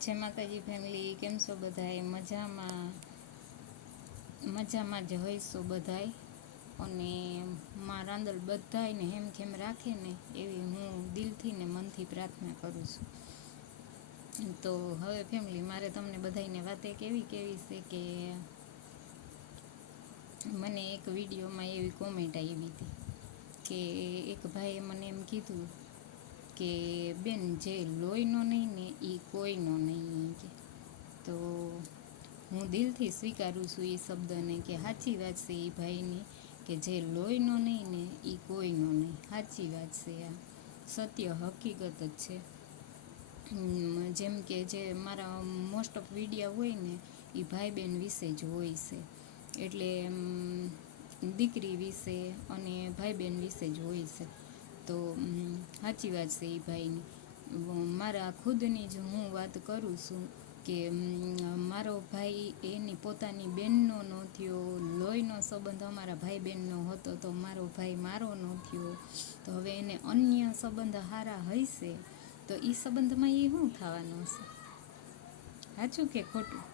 જય માતાજી ફેમિલી, કેમ છો બધાય? મજામાં જ હોઈશું બધાય. અને માં રાંદલ બધાયને હેમખેમ રાખે ને એવી હું દિલથી ને મનથી પ્રાર્થના કરું છું. તો હવે ફેમિલી, મારે તમને બધાયને વાત એક એવી કેવી છે કે મને એક વિડીયોમાં એવી કોમેન્ટ આવી હતી કે એક ભાઈએ મને એમ કીધું કે બેન, જે લોહીનો નહીં ને એ કોઈનો નહીં. તો હું દિલથી સ્વીકારું છું એ શબ્દને કે સાચી વાત છે એ ભાઈની, કે જે લોહીનો નહીં ને એ કોઈનો નહીં. સાચી વાત છે, આ સત્ય હકીકત જ છે. જેમ કે જે મારા મોસ્ટ ઓફ વિડીયા હોય ને એ ભાઈ બહેન વિશે જ હોય છે. એટલે દીકરી વિશે અને ભાઈ બહેન વિશે જ હોય છે. તો સાચી વાત છે એ ભાઈની. મારા ખુદની જ હું વાત કરું છું કે મારો ભાઈ એની પોતાની બહેનનો ન થયો, લોહીનો સંબંધ અમારા ભાઈ બહેનનો હતો તો મારો ભાઈ મારો ન થયો. તો હવે એને અન્ય સંબંધ સારા હશે તો એ સંબંધમાં એ શું થવાનું છે? સાચું કે ખોટું?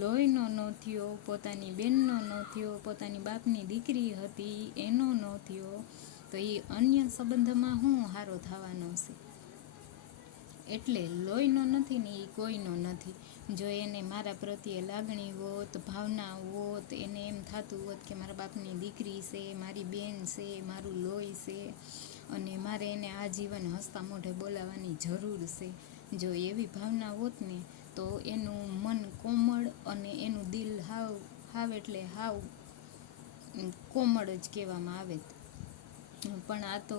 લોહીનો ન થયો, પોતાની બહેનનો ન થયો, પોતાની બાપની દીકરી હતી એનો ન થયો, તો એ અન્ય સંબંધમાં શું સારો થવાનો છે? એટલે લોહીનો નથી ને એ કોઈનો નથી. જો એને મારા પ્રત્યે લાગણી હોત, ભાવના હોત, એને એમ થતું હોત કે મારા બાપની દીકરી છે, મારી બેન છે, મારું લોહી છે અને મારે એને આજીવન હસતા મોઢે બોલાવવાની જરૂર છે, જો એવી ભાવના હોત ને તો એનું મન કોમળ અને એનું દિલ હાવ એટલે હાવ કોમળ જ કહેવામાં આવે. પણ આ તો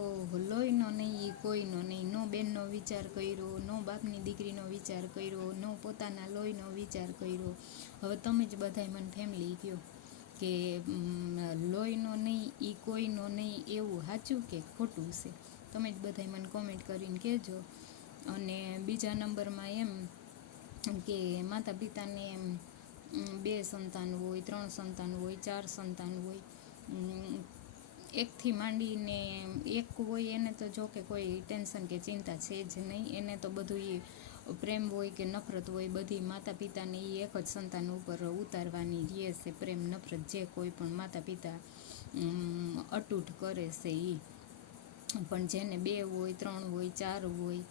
લોહીનો નહીં એ કોઈનો નહીં. નો બેનનો વિચાર કર્યો, નો બાપની દીકરીનો વિચાર કર્યો, નો પોતાના લોહીનો વિચાર કર્યો. હવે તમે જ બધાય મને ફેમિલી કહો કે લોહીનો નહીં એ કોઈનો નહીં, એવું સાચું કે ખોટું છે? તમે જ બધાય મને કોમેન્ટ કરીને કહેજો. અને બીજા નંબરમાં એમ કે માતા પિતાને 2 સંતાન હોય, 3 સંતાન હોય, 4 સંતાન હોય, એકથી માંડીને એક હોય એને તો જો કે કોઈ ટેન્શન કે ચિંતા છે જ નહીં. એને તો બધું પ્રેમ હોય કે નફરત હોય, બધી માતા પિતાને એ એક જ સંતાન ઉપર ઉતારવાની રહે છે. પ્રેમ નફરત જે કોઈ પણ માતા પિતા અતૂટ કરે છે એ. પણ જેને 2 હોય, 3 હોય, 4 હોય,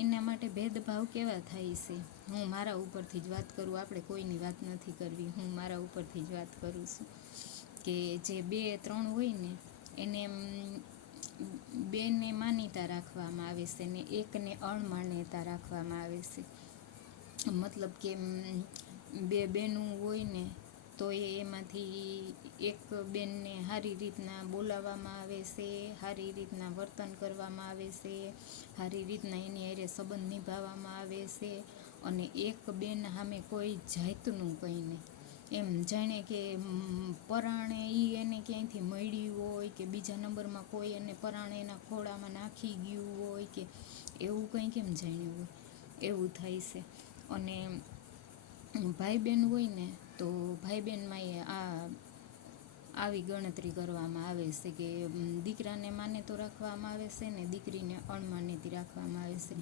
એના માટે ભેદભાવ કેવા થાય છે? હું મારા ઉપરથી જ વાત કરું, આપણે કોઈની વાત નથી કરવી, હું મારા ઉપરથી જ વાત કરું છું કે જે 2, 3 હોય ને એને 2ને માન્યતા રાખવામાં આવે છે ને એકને અણમાન્યતા રાખવામાં આવે છે. મતલબ કે 2 બહેનો હોય ને તો એમાંથી એક બેનને સારી રીતના બોલાવવામાં આવે છે, સારી રીતના વર્તન કરવામાં આવે છે, સારી રીતના એની હારે સંબંધ નિભાવવામાં આવે છે. અને એક બેન સામે કોઈ જાતનું કંઈ નહીં, એમ જાણે કે પરાણે એને ક્યાંયથી મળી હોય કે બીજા નંબરમાં કોઈ એને પરાણે એના ખોળામાં નાખી ગયું હોય કે એવું કંઈ કેમ જાણ્યું હોય, એવું થાય છે. અને ભાઈ બહેન હોય ને તો ભાઈ બહેનમાં આવી ગણતરી કરવામાં આવે છે કે દીકરાને માન્યતા રાખવામાં આવે છે ને દીકરીને અણમાન્યતા રાખવામાં આવે છે.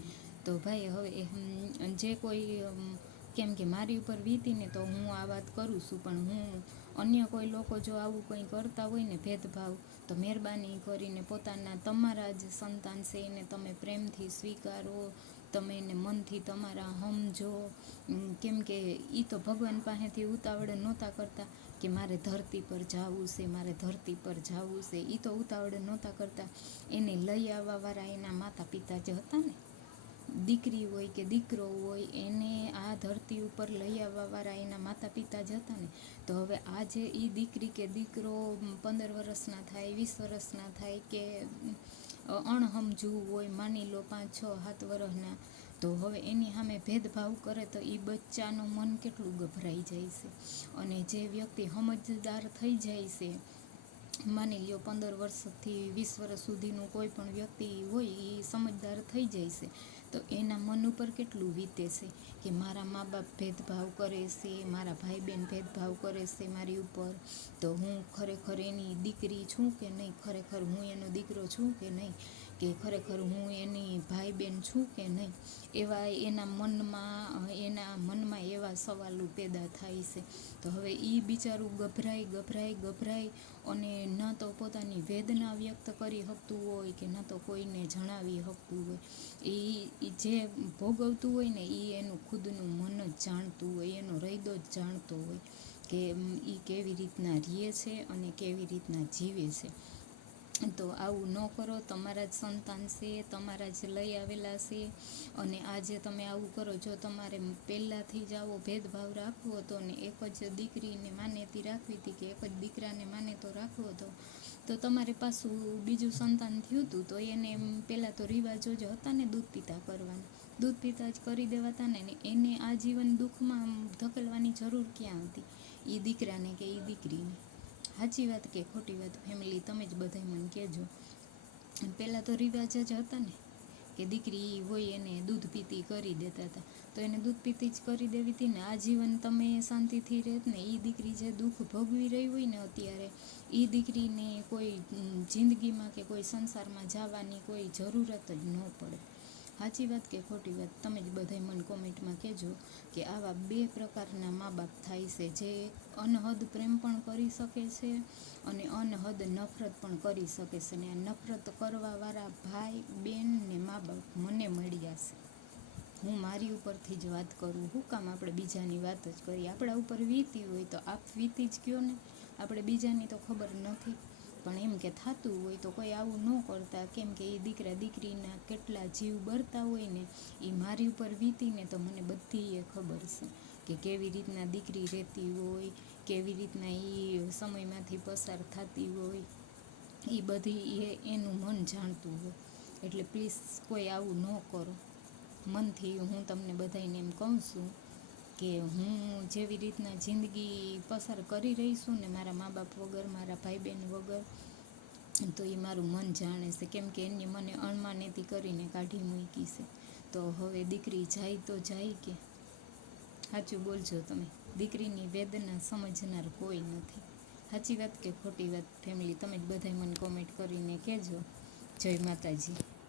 તો ભાઈ હવે જે કોઈ, કેમ કે મારી ઉપર વીતીને તો હું આ વાત કરું છું, પણ હું અન્ય કોઈ લોકો જો આવું કંઈ કરતા હોય ને ભેદભાવ, તો મહેરબાની કરીને પોતાના તમારા જ સંતાન છે એને તમે પ્રેમથી સ્વીકારો, તમે એને મનથી તમારા સમજો. કેમ કે એ તો ભગવાન પાસેથી ઉતાવળ નહોતા કરતા કે મારે ધરતી પર જવું છે, મારે ધરતી પર જવું છે. એ તો ઉતાવળ નહોતા કરતા, એને લઈ આવવાવાળા એના માતા પિતા જ હતા ને. દીકરી હોય કે દીકરો હોય, એને આ ધરતી ઉપર લઈ આવવાવાળા એના માતા પિતા જ હતા ને. તો હવે આજે એ દીકરી કે દીકરો 15 વર્ષના થાય, 20 વર્ષના થાય કે અણસમજુ હોય, માની લો 5, 6, 7 વર્ષના, તો હવે એની સામે ભેદભાવ કરે તો એ બચ્ચાનું મન કેટલું ગભરાઈ જાય છે. અને જે વ્યક્તિ સમજદાર થઈ જાય છે, માની લ્યો 15 વર્ષથી 20 વર્ષ સુધીનું કોઈ પણ વ્યક્તિ હોય એ સમજદાર થઈ જાય છે, તો એના મન ઉપર કેટલું વીતે છે કે મારા મા બાપ ભેદભાવ કરે છે, મારા ભાઈ બહેન ભેદભાવ કરે છે મારી ઉપર, તો હું ખરેખર એની દીકરી છું કે નહીં, ખરેખર હું એનો દીકરો છું કે નહીં. કે ખરેખર હું એની ભાઈ બહેન છું કે નહીં, એવા એના મનમાં એવા સવાલો પેદા થાય છે. તો હવે એ બિચારું ગભરાય અને ન તો પોતાની વેદના વ્યક્ત કરી શકતું હોય કે ન તો કોઈને જણાવી શકતું હોય. એ જે ભોગવતું હોય ને એ એનું ખુદનું મન જ જાણતું હોય, એનો હૃદય જ જાણતો હોય કે એ કેવી રીતના રહે છે અને કેવી રીતના જીવે છે. તો આવું ન કરો, તમારા જ સંતાન છે, તમારા જ લઈ આવેલા છે, અને આજે તમે આવું કરો. જો તમારે પહેલાંથી જ આવો ભેદભાવ રાખવો હતો ને એક જ દીકરીને માન્યતા રાખવી હતી કે એક જ દીકરાને માન્યતો રાખવો હતો, તો તમારે પાછું બીજું સંતાન થયું હતું તો એને પહેલાં તો રિવાજો જ હતા ને દૂધ પીતા કરવાના, દૂધ પીતા જ કરી દેવાતા ને એને આજીવન દુઃખમાં ધકેલવાની જરૂર ક્યાં હતી એ દીકરાને કે એ દીકરીને. સાચી વાત કે ખોટી વાત ફેમિલી, તમે જ બધા મને કહેજો. પહેલાં તો રિવાજ જ હતા ને કે દીકરી હોય એને દૂધ પીતી કરી દેતા હતા, તો એને દૂધ પીતી જ કરી દેવી હતી ને. આજીવન તમે શાંતિથી રહેત ને. એ દીકરી જે દુઃખ ભોગવી રહી હોય ને અત્યારે, એ દીકરીને કોઈ જિંદગીમાં કે કોઈ સંસારમાં જવાની કોઈ જરૂરત જ ન પડે. સાચી વાત કે ખોટી વાત, તમે જ બધાય મને કોમેન્ટમાં કહેજો કે આવા બે પ્રકારના મા બાપ થાય છે, જે અનહદ પ્રેમ પણ કરી શકે છે અને અનહદ નફરત પણ કરી શકે છે. ને આ નફરત કરવાવાળા ભાઈ બેન ને મા બાપ મને મળ્યા છે. હું મારી ઉપરથી જ વાત કરું, શું કામ આપણે બીજાની વાત જ કરીએ. આપણા ઉપર વીતી હોય તો આપ વીતી જ કયો ને, આપણે બીજાની તો ખબર નથી. પણ એમ કે થતું હોય તો કોઈ આવું ન કરતા, કેમ કે એ દીકરા દીકરીના કેટલા જીવ બળતા હોય ને એ મારી ઉપર વીતીને તો મને બધી એ ખબર છે કે કેવી રીતના દીકરી રહેતી હોય, કેવી રીતના એ સમયમાંથી પસાર થતી હોય, એ બધી એનું મન જાણતું હોય. એટલે પ્લીઝ કોઈ આવું ન કરો. મનથી હું તમને બધાને એમ કહું છું કે હું જેવી રીતના જિંદગી પસાર કરી રહી છું ને મારા મા બાપ વગર, મારા ભાઈ બહેન વગર, તો એ મારું મન જાણે છે, કેમ કે એને મને અણમાનેતી કરીને કાઢી મૂકી છે. તો હવે દીકરી જાય તો જાય કે. સાચું બોલજો તમે, દીકરીની વેદના સમજનાર કોઈ નથી. સાચી વાત કે ખોટી વાત ફેમિલી, તમે જ બધાય મને કોમેન્ટ કરીને કહેજો. જય માતાજી.